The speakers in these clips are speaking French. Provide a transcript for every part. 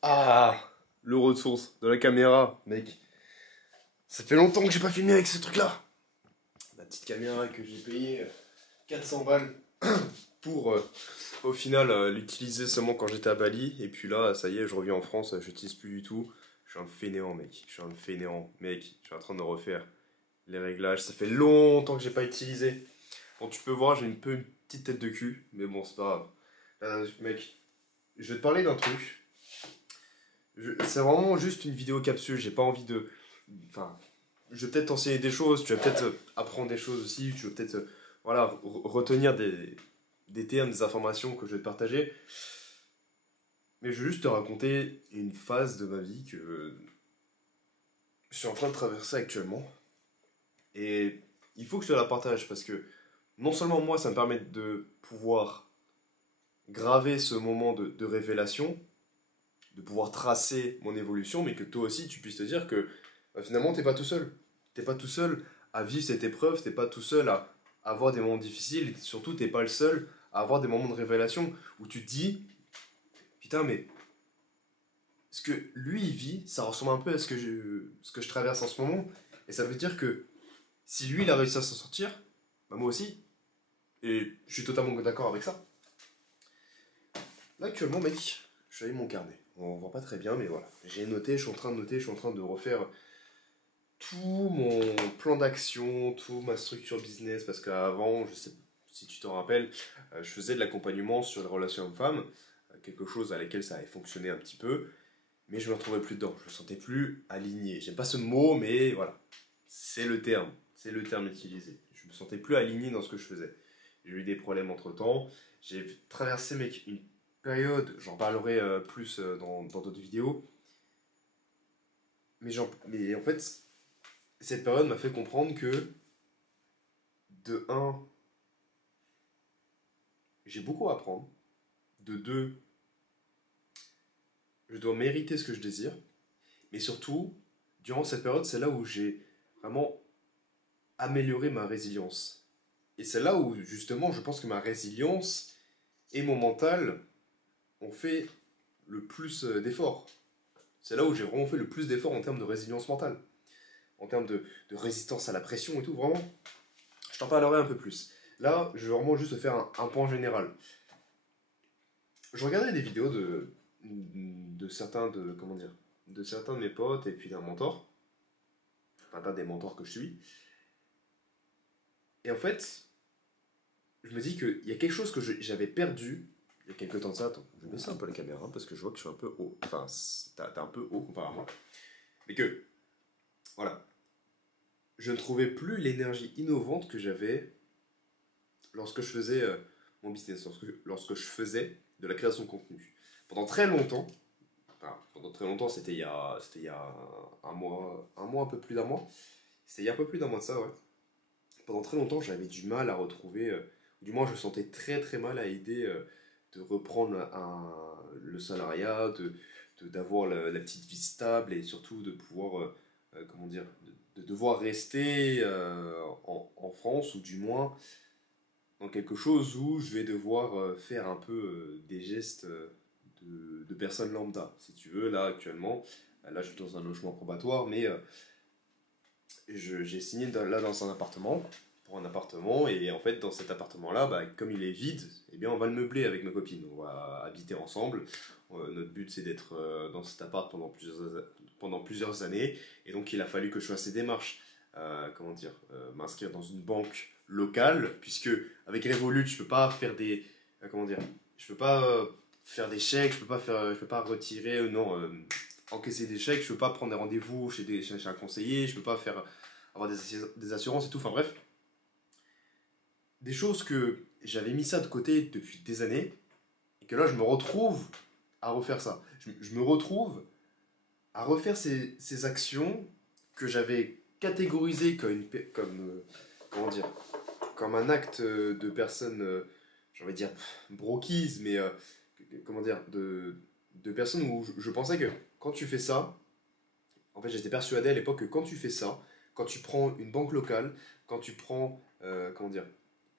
Ah, le retour de la caméra, mec. Ça fait longtemps que j'ai pas filmé avec ce truc-là. La petite caméra que j'ai payée 400 balles pour au final l'utiliser seulement quand j'étais à Bali. Et puis là, ça y est, je reviens en France, je l'utilise plus du tout. Je suis un fainéant, mec. Je suis un fainéant, mec. Je suis en train de refaire les réglages. Ça fait longtemps que j'ai pas utilisé. Bon, tu peux voir, j'ai une petite tête de cul, mais bon, c'est pas grave. Mec, je vais te parler d'un truc. C'est vraiment juste une vidéo capsule, j'ai pas envie de... Enfin, je vais peut-être t'enseigner des choses, tu vas peut-être apprendre des choses aussi, tu vas peut-être voilà, retenir des termes, des informations que je vais te partager. Mais je veux juste te raconter une phase de ma vie que je suis en train de traverser actuellement. Et il faut que je te la partage parce que non seulement moi, ça me permet de pouvoir graver ce moment de révélation, de pouvoir tracer mon évolution, mais que toi aussi tu puisses te dire que finalement t'es pas tout seul. T'es pas tout seul à vivre cette épreuve, t'es pas tout seul à avoir des moments difficiles, et surtout t'es pas le seul à avoir des moments de révélation où tu te dis putain mais ce que lui il vit, ça ressemble un peu à ce que je traverse en ce moment, et ça veut dire que si lui il a réussi à s'en sortir, bah moi aussi, et je suis totalement d'accord avec ça. Là actuellement mec, je suis avec mon carnet. On voit pas très bien, mais voilà. J'ai noté, je suis en train de noter, je suis en train de refaire tout mon plan d'action, toute ma structure business, parce qu'avant, je sais si tu t'en rappelles, je faisais de l'accompagnement sur les relations hommes-femmes, quelque chose à laquelle ça avait fonctionné un petit peu, mais je me retrouvais plus dedans, je me sentais plus aligné. J'aime pas ce mot, mais voilà, c'est le terme utilisé. Je me sentais plus aligné dans ce que je faisais. J'ai eu des problèmes entre temps, j'ai traversé mec, une période, j'en parlerai plus dans d'autres vidéos, mais en fait, cette période m'a fait comprendre que, de un, j'ai beaucoup à apprendre. De deux, je dois mériter ce que je désire. Mais surtout, durant cette période, c'est là où j'ai vraiment amélioré ma résilience. Et c'est là où, justement, je pense que ma résilience et mon mental ont fait le plus d'efforts. C'est là où j'ai vraiment fait le plus d'efforts en termes de résilience mentale. En termes de résistance à la pression et tout, vraiment. Je t'en parlerai un peu plus. Là, je veux vraiment juste faire un point général. Je regardais des vidéos de certains comment dire, de certains de mes potes et puis d'un mentor, enfin d'un des mentors que je suis. Et en fait, je me dis qu'il y a quelque chose que j'avais perdu il y a quelques temps de ça. Attends, je vais baisser un peu la caméra parce que je vois que je suis un peu haut. Enfin, t'es un peu haut comparé à moi. Mais que, voilà, je ne trouvais plus l'énergie innovante que j'avais lorsque je faisais mon business, lorsque je faisais de la création de contenu. Pendant très longtemps, enfin, pendant très longtemps, c'était il y a un mois, un peu plus d'un mois. C'était il y a un peu plus d'un mois de ça, ouais. Pendant très longtemps, j'avais du mal à retrouver, du moins je sentais très très mal à l'idée de reprendre le salariat, d'avoir la petite vie stable et surtout de pouvoir, comment dire, de devoir rester en France ou du moins dans quelque chose où je vais devoir faire un peu des gestes de personnes lambda, si tu veux. Là, actuellement, là, je suis dans un logement probatoire, mais j'ai signé là dans un appartement, pour un appartement, et en fait, dans cet appartement-là, bah, comme il est vide, eh bien, on va le meubler avec ma copine. On va habiter ensemble. Notre but, c'est d'être dans cet appart pendant plusieurs années, et donc il a fallu que je fasse ces démarches. Comment dire, m'inscrire dans une banque locale, puisque avec Revolut, je peux pas faire des, comment dire, je peux pas faire des chèques, je peux pas retirer, non, encaisser des chèques, je peux pas prendre des rendez-vous chez un conseiller, je peux pas faire avoir des assurances et tout. Enfin bref, des choses que j'avais mis ça de côté depuis des années et que là je me retrouve à refaire ça. Je me retrouve à refaire ces actions que j'avais catégorisées comment dire, comme un acte de personne, j'ai envie de dire broquise, mais comment dire, de personnes où je pensais que quand tu fais ça, en fait j'étais persuadé à l'époque que quand tu fais ça, quand tu prends une banque locale, quand tu prends, comment dire,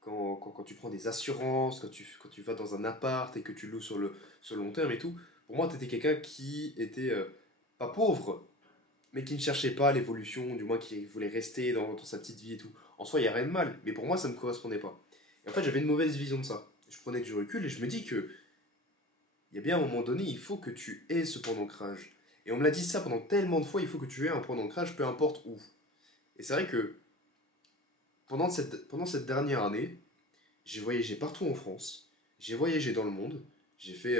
quand tu prends des assurances, quand tu vas dans un appart et que tu loues sur le long terme et tout, Pour moi, tu étais quelqu'un qui était pas pauvre, mais qui ne cherchait pas l'évolution, du moins qui voulait rester dans sa petite vie et tout. En soi, il n'y a rien de mal, mais pour moi, ça ne me correspondait pas. Et en fait, j'avais une mauvaise vision de ça. Je prenais du recul et je me dis que il y a bien un moment donné, il faut que tu aies ce point d'ancrage. Et on me l'a dit ça pendant tellement de fois, il faut que tu aies un point d'ancrage, peu importe où. Et c'est vrai que pendant cette dernière année, j'ai voyagé partout en France, j'ai voyagé dans le monde, j'ai fait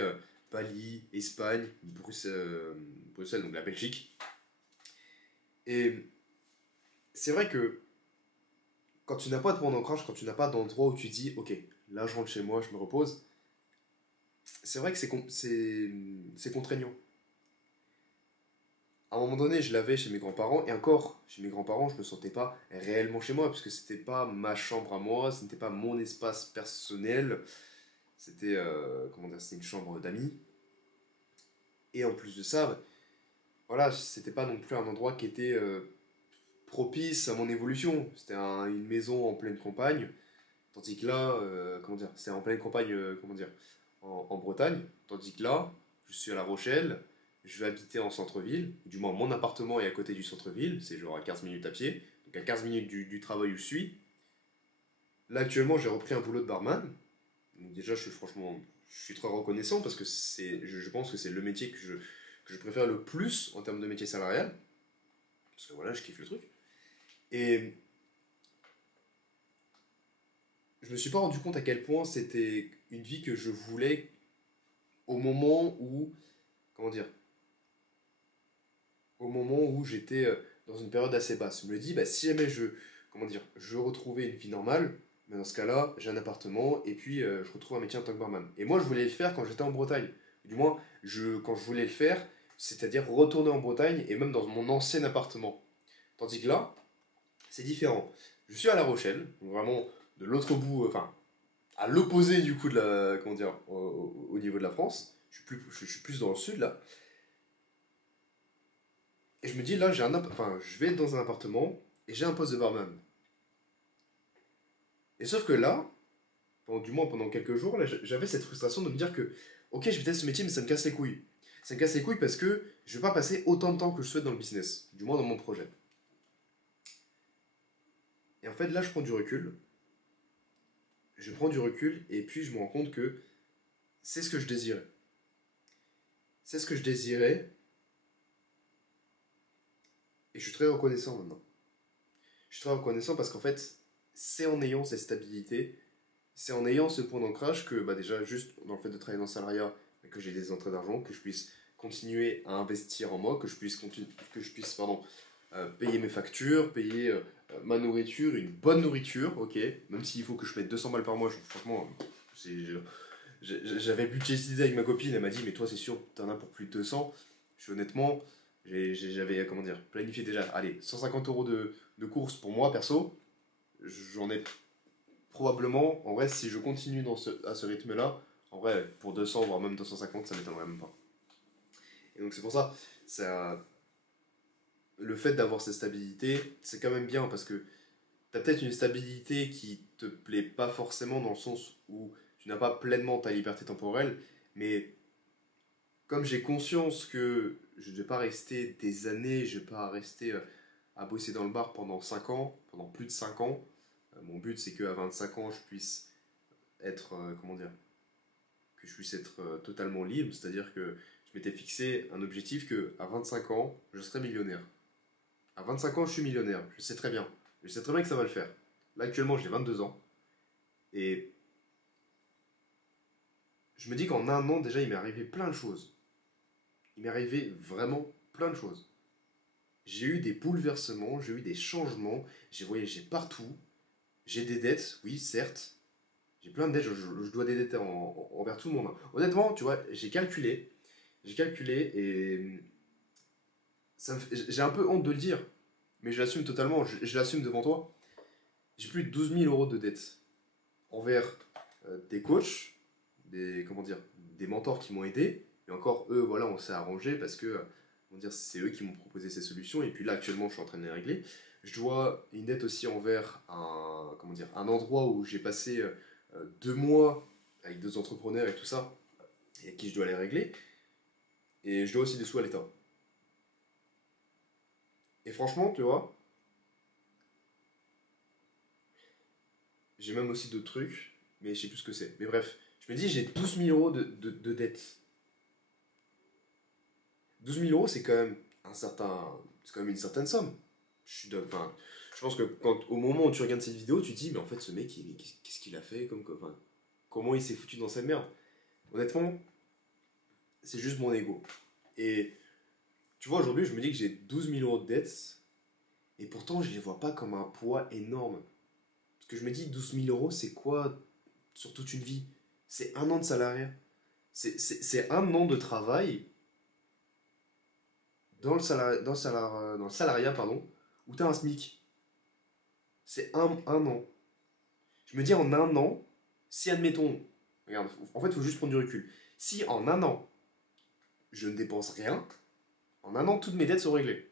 Bali, Espagne, Bruxelles, donc la Belgique. Et c'est vrai que quand tu n'as pas de point d'ancrage, quand tu n'as pas d'endroit où tu dis, ok, là je rentre chez moi, je me repose, c'est vrai que c'est contraignant. À un moment donné, je l'avais chez mes grands-parents, et encore, chez mes grands-parents, je ne me sentais pas réellement chez moi, puisque c'était pas ma chambre à moi, ce n'était pas mon espace personnel, c'était comment dire, c'était une chambre d'amis. Et en plus de ça, bah, voilà, c'était pas non plus un endroit qui était propice à mon évolution. C'était une maison en pleine campagne, tandis que là, comment dire, c'était en pleine campagne, comment dire, en Bretagne, tandis que là, je suis à La Rochelle, je vais habiter en centre-ville, du moins mon appartement est à côté du centre-ville, c'est genre à 15 minutes à pied, donc à 15 minutes du travail où je suis. Là actuellement j'ai repris un boulot de barman, donc déjà je suis très reconnaissant parce que je pense que c'est le métier que je préfère le plus en termes de métier salarial, parce que voilà, je kiffe le truc. Et je me suis pas rendu compte à quel point c'était une vie que je voulais au moment où, comment dire, au moment où j'étais dans une période assez basse. Je me dis, bah, si jamais comment dire, je retrouvais une vie normale, mais dans ce cas-là, j'ai un appartement et puis je retrouve un métier en tant que barman. Et moi, je voulais le faire quand j'étais en Bretagne. Du moins, quand je voulais le faire, c'est-à-dire retourner en Bretagne et même dans mon ancien appartement. Tandis que là, c'est différent. Je suis à La Rochelle, donc vraiment de l'autre bout, enfin, à l'opposé du coup de la, comment dire, au niveau de la France. Je suis plus dans le sud là. Et je me dis, là, enfin, je vais être dans un appartement et j'ai un poste de barman. Et sauf que là, du moins pendant quelques jours, là, j'avais cette frustration de me dire que, ok, je vais tester ce métier, mais ça me casse les couilles. Ça me casse les couilles parce que je vais pas passer autant de temps que je souhaite dans le business, du moins dans mon projet. Et en fait, là, je prends du recul. Je prends du recul et puis je me rends compte que c'est ce que je désirais. C'est ce que je désirais et je suis très reconnaissant maintenant. Je suis très reconnaissant parce qu'en fait, c'est en ayant cette stabilité, c'est en ayant ce point d'ancrage que bah déjà juste dans le fait de travailler dans le salariat, que j'ai des entrées d'argent, que je puisse continuer à investir en moi, que je puisse pardon, payer mes factures, payer ma nourriture, une bonne nourriture, ok, même s'il faut que je mette 200 balles par mois, franchement, j'avais budgétisé avec ma copine, elle m'a dit mais toi c'est sûr t'en as pour plus de 200, je suis honnêtement, j'avais comment dire, planifié déjà, allez, 150 euros de courses pour moi perso, j'en ai probablement, en vrai, si je continue à ce rythme-là, en vrai, pour 200, voire même 250, ça m'étonnerait même pas. Et donc c'est pour ça, ça, le fait d'avoir cette stabilité, c'est quand même bien parce que t'as peut-être une stabilité qui te plaît pas forcément dans le sens où tu n'as pas pleinement ta liberté temporelle, mais comme j'ai conscience que je ne vais pas rester des années, je ne vais pas rester à bosser dans le bar pendant 5 ans, pendant plus de 5 ans, mon but c'est qu'à 25 ans je puisse être, comment dire, que je puisse être totalement libre, c'est-à-dire que je m'étais fixé un objectif que à 25 ans, je serai millionnaire. À 25 ans, je suis millionnaire, je sais très bien. Je sais très bien que ça va le faire. Là, actuellement, j'ai 22 ans. Et je me dis qu'en un an, déjà, il m'est arrivé plein de choses. Il m'est arrivé vraiment plein de choses. J'ai eu des bouleversements, j'ai eu des changements, j'ai voyagé partout. J'ai des dettes, oui, certes. J'ai plein de dettes, je dois des dettes envers tout le monde. Honnêtement, tu vois, j'ai calculé et j'ai un peu honte de le dire, mais je l'assume totalement, je l'assume devant toi. J'ai plus de 12 000 euros de dettes envers des coachs, comment dire, des mentors qui m'ont aidé. Et encore, eux, voilà, on s'est arrangé parce que dire, c'est eux qui m'ont proposé ces solutions. Et puis là, actuellement, je suis en train de les régler. Je dois une dette aussi envers comment dire, un endroit où j'ai passé 2 mois avec deux entrepreneurs et tout ça, et à qui je dois les régler. Et je dois aussi des sous à l'État. Et franchement, tu vois, j'ai même aussi d'autres trucs, mais je sais plus ce que c'est. Mais bref, je me dis, j'ai 12 000 € de dette. 12 000 €, c'est quand même c'est quand même une certaine somme. Enfin, je pense que au moment où tu regardes cette vidéo, tu te dis, mais en fait, ce mec, qu'est-ce qu'il a fait enfin, comment il s'est foutu dans cette merde? Honnêtement, c'est juste mon ego. Et tu vois, aujourd'hui, je me dis que j'ai 12 000 € de dettes, et pourtant, je les vois pas comme un poids énorme. Parce que je me dis, 12 000 €, c'est quoi sur toute une vie? C'est un an de salariat. C'est un an de travail dans le salariat, pardon, où tu as un SMIC. C'est un an. Je me dis, en un an, si admettons, regarde, en fait, il faut juste prendre du recul. Si en un an, je ne dépense rien, en un an, toutes mes dettes sont réglées.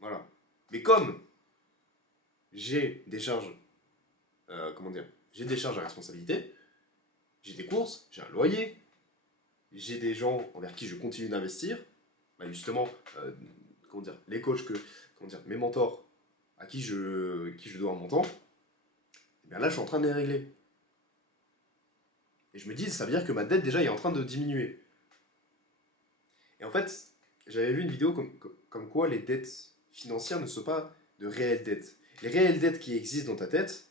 Voilà. Mais comme j'ai des charges, comment dire, j'ai des charges à responsabilité, j'ai des courses, j'ai un loyer, j'ai des gens envers qui je continue d'investir, bah justement, comment dire, les coachs comment dire, mes mentors à qui je dois un montant, et bien là je suis en train de les régler. Et je me dis, ça veut dire que ma dette déjà est en train de diminuer. Et en fait, j'avais vu une vidéo comme quoi les dettes financières ne sont pas de réelles dettes. Les réelles dettes qui existent dans ta tête,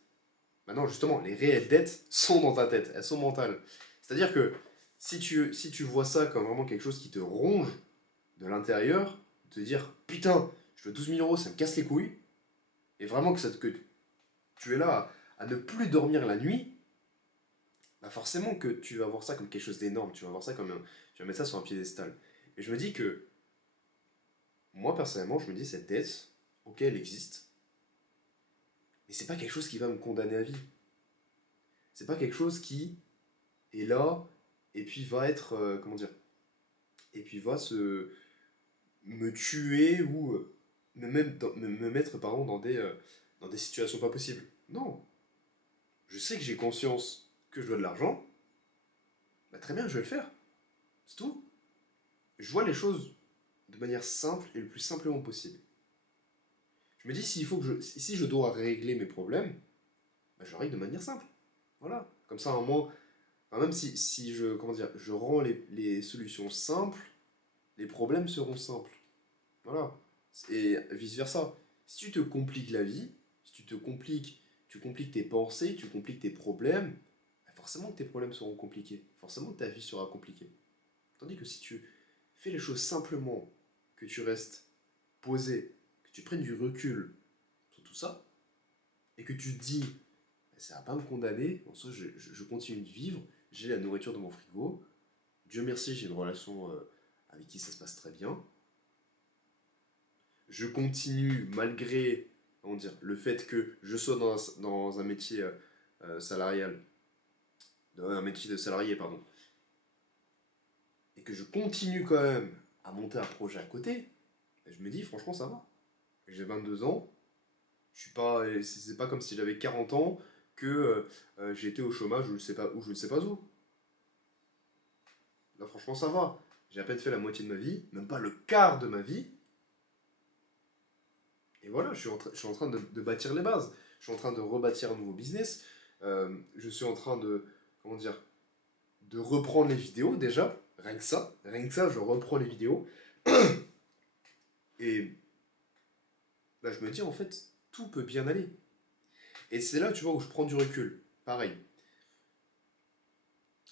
maintenant justement, les réelles dettes sont dans ta tête, elles sont mentales. C'est-à-dire que si tu vois ça comme vraiment quelque chose qui te ronge de l'intérieur, te dire putain, je veux 12 000 €, ça me casse les couilles, et vraiment que tu es là à ne plus dormir la nuit, bah forcément que tu vas voir ça comme quelque chose d'énorme, tu vas voir ça tu vas mettre ça sur un piédestal. Et je me dis que, moi personnellement, je me dis cette dette, ok, elle existe, mais c'est pas quelque chose qui va me condamner à vie. C'est pas quelque chose qui est là, et puis va être, comment dire, et puis va me tuer ou me mettre pardon, dans des situations pas possibles. Non. Je sais que j'ai conscience que je dois de l'argent, bah très bien, je vais le faire. C'est tout. Je vois les choses de manière simple et le plus simplement possible. Je me dis, si je dois régler mes problèmes, bah, je règle de manière simple. Voilà. Comme ça, à un moment, enfin, même si comment dire, je rends les solutions simples, les problèmes seront simples. Voilà. Et vice-versa. Si tu te compliques la vie, si tu compliques tes pensées, tu compliques tes problèmes, bah, forcément que tes problèmes seront compliqués. Forcément que ta vie sera compliquée. Tandis que si tu fais les choses simplement, que tu restes posé, que tu prennes du recul sur tout ça, et que tu te dis, ça va pas me condamner, en soi je continue de vivre, j'ai la nourriture dans mon frigo, Dieu merci j'ai une relation avec qui ça se passe très bien, je continue malgré comment dire, le fait que je sois dans un métier salarial, dans un métier de salarié, pardon, et que je continue quand même à monter un projet à côté, je me dis franchement ça va. J'ai 22 ans, je suis pas, c'est pas comme si j'avais 40 ans que j'étais au chômage ou je ne sais pas où. Là franchement ça va. J'ai à peine fait la moitié de ma vie, même pas le quart de ma vie. Et voilà, je suis en train de bâtir les bases. Je suis en train de rebâtir un nouveau business. Je suis en train de, comment dire, de reprendre les vidéos déjà. Rien que ça, je reprends les vidéos. Et là, je me dis, en fait, tout peut bien aller. Et c'est là, tu vois, où je prends du recul. Pareil.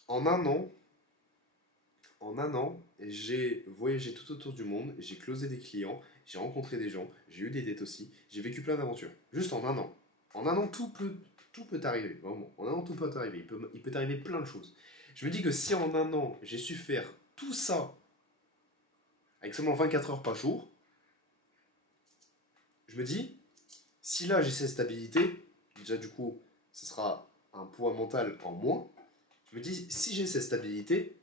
En un an, j'ai voyagé tout autour du monde, j'ai closé des clients, j'ai rencontré des gens, j'ai eu des dettes aussi, j'ai vécu plein d'aventures. Juste en un an. En un an, tout peut arriver. Vraiment. En un an, tout peut arriver. Il peut arriver plein de choses. Je me dis que si en un an, j'ai su faire tout ça avec seulement 24 heures par jour, je me dis, si là j'ai cette stabilité, déjà du coup, ce sera un poids mental en moins. Je me dis, si j'ai cette stabilité,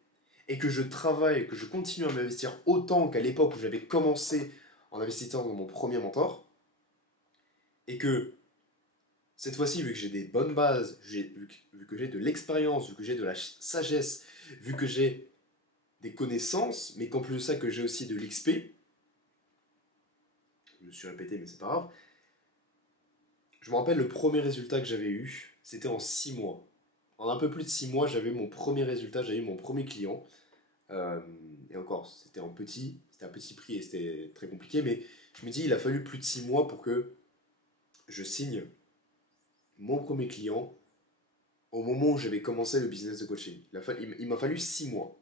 et que je travaille, que je continue à m'investir autant qu'à l'époque où j'avais commencé en investissant dans mon premier mentor, et que cette fois-ci, vu que j'ai des bonnes bases, vu que j'ai de l'expérience, vu que j'ai de la sagesse, vu que j'ai des connaissances, mais qu'en plus de ça, que j'ai aussi de l'XP. Je me suis répété, mais c'est pas grave. Je me rappelle le premier résultat que j'avais eu, c'était en 6 mois. En un peu plus de 6 mois, j'avais eu mon premier résultat, j'avais eu mon premier client. Et encore, c'était un petit prix et c'était très compliqué, mais je me dis, il a fallu plus de 6 mois pour que je signe mon premier client au moment où j'avais commencé le business de coaching. Il m'a fallu 6 mois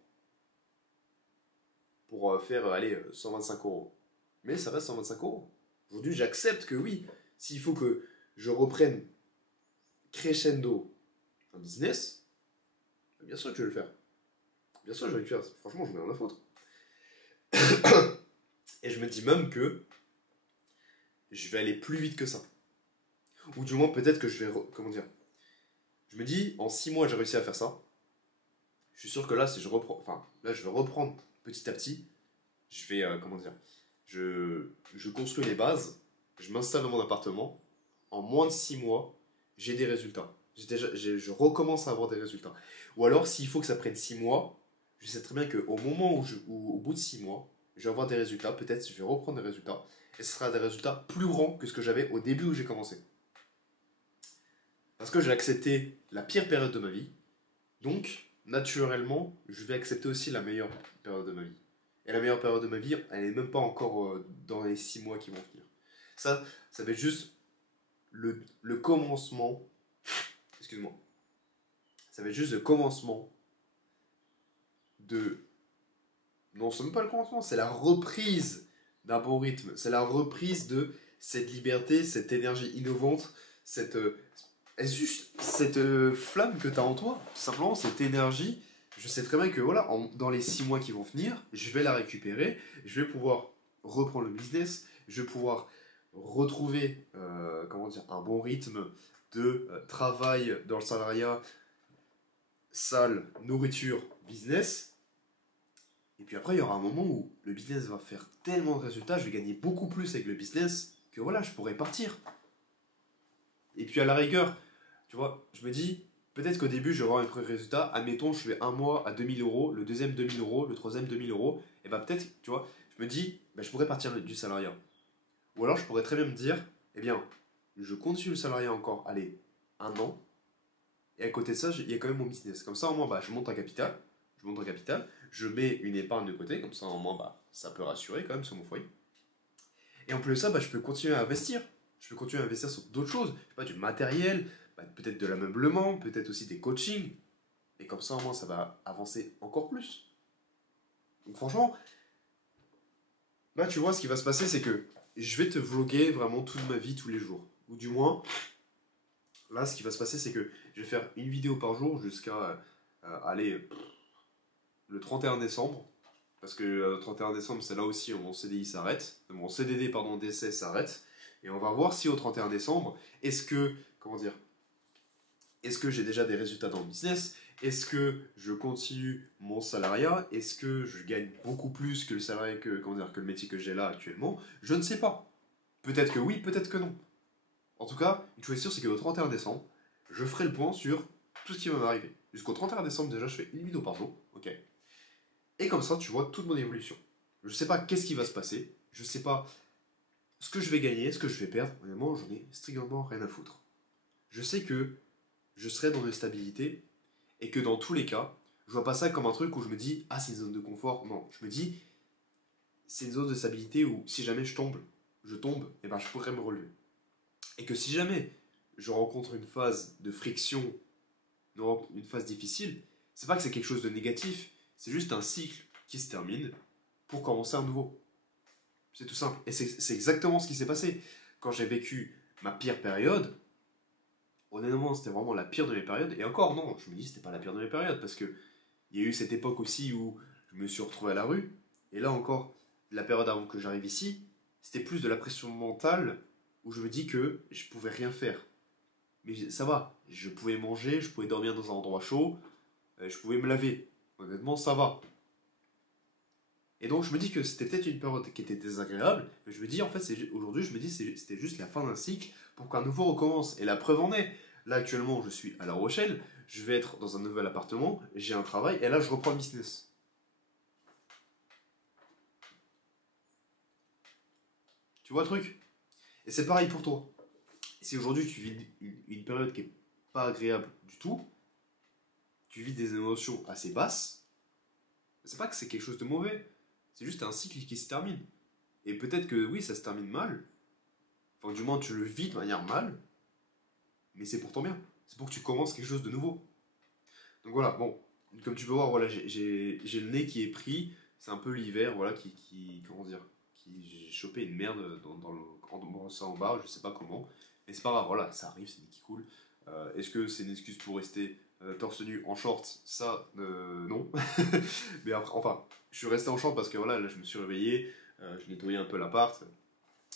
pour faire, allez, 125 euros. Mais ça reste 125 euros. Aujourd'hui, j'accepte que oui, s'il faut que je reprenne crescendo un business, bien sûr que je vais le faire. Bien sûr, je vais le faire. Franchement, je n'ai rien à foutre. Et je me dis même que je vais aller plus vite que ça. Ou du moins, peut-être que je vais... Comment dire? Je me dis, en 6 mois, j'ai réussi à faire ça. Je suis sûr que là, si je reprends... Enfin, là, je vais reprendre petit à petit. Je vais... comment dire? Je construis les bases. Je m'installe dans mon appartement. En moins de 6 mois, j'ai des résultats. Je recommence à avoir des résultats. Ou alors, s'il faut que ça prenne 6 mois, je sais très bien qu'au moment où, au bout de 6 mois, je vais avoir des résultats. Peut-être je vais reprendre des résultats. Et ce sera des résultats plus grands que ce que j'avais au début où j'ai commencé. Parce que j'ai accepté la pire période de ma vie. Donc, naturellement, je vais accepter aussi la meilleure période de ma vie. Et la meilleure période de ma vie, elle n'est même pas encore dans les 6 mois qui vont venir. Ça va être juste le commencement. Excuse-moi. Ça va être juste le commencement de... Non, ce n'est pas le commencement, c'est la reprise d'un bon rythme. C'est la reprise de cette liberté, cette énergie innovante, cette flamme que tu as en toi. Tout simplement, cette énergie. Je sais très bien que voilà, dans les 6 mois qui vont venir, je vais la récupérer. Je vais pouvoir reprendre le business. Je vais pouvoir retrouver comment dire, un bon rythme de travail dans le salariat, salle, nourriture, business. Et puis après, il y aura un moment où le business va faire tellement de résultats, je vais gagner beaucoup plus avec le business que voilà, je pourrais partir. Et puis à la rigueur, tu vois, je me dis, peut-être qu'au début, je vais avoir un premier résultat. Admettons, je fais un mois à 2000 euros, le deuxième 2000 euros, le troisième 2000 euros. Et bah peut-être, tu vois, je me dis, bah, je pourrais partir du salariat. Ou alors, je pourrais très bien me dire, eh bien, je continue le salariat encore, allez, 1 an. Et à côté de ça, il y a quand même mon business. Comme ça, au moins, bah, je monte un capital. Je mets une épargne de côté. Comme ça, au moins, bah, ça peut rassurer quand même sur mon foyer. Et en plus de ça, bah, je peux continuer à investir. Je peux continuer à investir sur d'autres choses. Je sais pas, du matériel, bah, peut-être de l'ameublement, peut-être aussi des coachings. Et comme ça, au moins, ça va avancer encore plus. Donc franchement, là, tu vois, ce qui va se passer, c'est que je vais te vloguer vraiment toute ma vie, tous les jours. Ou du moins, là, ce qui va se passer, c'est que je vais faire une vidéo par jour jusqu'à, aller, le 31 décembre. Parce que le 31 décembre, c'est là aussi où mon CDI s'arrête. Mon CDD, pardon, d'essai s'arrête. Et on va voir si au 31 décembre, est-ce que j'ai déjà des résultats dans le business? Est-ce que je continue mon salariat? Est-ce que je gagne beaucoup plus que le salariat que le métier que j'ai là actuellement? Je ne sais pas. Peut-être que oui, peut-être que non. En tout cas, une chose est sûre, c'est qu'au 31 décembre, je ferai le point sur tout ce qui va m'arriver. Jusqu'au 31 décembre, déjà, je fais une vidéo par jour. Ok. Et comme ça, tu vois toute mon évolution. Je ne sais pas qu'est-ce qui va se passer. Je ne sais pas ce que je vais gagner, ce que je vais perdre. Honnêtement, j'en ai strictement rien à foutre. Je sais que je serai dans une stabilité et que dans tous les cas, je vois pas ça comme un truc où je me dis ah, c'est une zone de confort. Non, je me dis c'est une zone de stabilité où si jamais je tombe, et ben je pourrais me relever. Et que si jamais je rencontre une phase de friction, une phase difficile, c'est pas que c'est quelque chose de négatif, c'est juste un cycle qui se termine pour commencer un nouveau. C'est tout simple. Et c'est exactement ce qui s'est passé. Quand j'ai vécu ma pire période, honnêtement, c'était vraiment la pire de mes périodes. Et encore, non, je me dis c'était pas la pire de mes périodes, parce que il y a eu cette époque aussi où je me suis retrouvé à la rue. Et là encore, la période avant que j'arrive ici, c'était plus de la pression mentale, où je me dis que je pouvais rien faire. Mais ça va, je pouvais manger, je pouvais dormir dans un endroit chaud, je pouvais me laver. Honnêtement, ça va. Et donc je me dis que c'était peut-être une période qui était désagréable, mais je me dis en fait, aujourd'hui je me dis c'était juste la fin d'un cycle pour qu'un nouveau recommence. Et la preuve en est, là actuellement je suis à La Rochelle, je vais être dans un nouvel appartement, j'ai un travail, et là je reprends le business. Tu vois le truc? Et c'est pareil pour toi. Si aujourd'hui tu vis une période qui est pas agréable du tout, tu vis des émotions assez basses, c'est pas que c'est quelque chose de mauvais, c'est juste un cycle qui se termine. Et peut-être que oui, ça se termine mal, enfin du moins tu le vis de manière mal, mais c'est pour ton bien. C'est pour que tu commences quelque chose de nouveau. Donc voilà, bon, comme tu peux voir, voilà, j'ai le nez qui est pris, c'est un peu l'hiver, voilà, comment dire, j'ai chopé une merde dans ça en bar, je sais pas comment, mais c'est pas grave, voilà, ça arrive, c'est une nez qui coule. Est-ce que c'est une excuse pour rester torse nu en short? Ça, non. Mais après, enfin, je suis resté en short parce que voilà, là je me suis réveillé, je nettoyais un peu l'appart,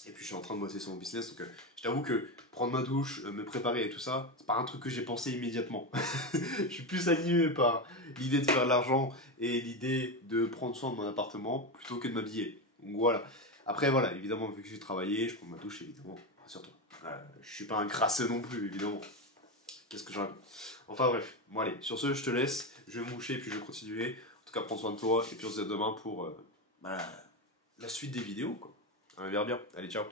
et puis je suis en train de bosser sur mon business, donc je t'avoue que prendre ma douche, me préparer et tout ça, c'est pas un truc que j'ai pensé immédiatement. Je suis plus animé par l'idée de faire de l'argent et l'idée de prendre soin de mon appartement plutôt que de m'habiller. Donc voilà. Après voilà, évidemment vu que j'ai travaillé, je prends ma douche évidemment, rassure-toi. Je suis pas un crasseux non plus, évidemment. Qu'est-ce que je raconte? Enfin bref, bon allez, sur ce je te laisse, je vais me moucher et puis je vais continuer. En tout cas prends soin de toi et puis on se dit à demain pour la suite des vidéos quoi. On verra bien, allez ciao.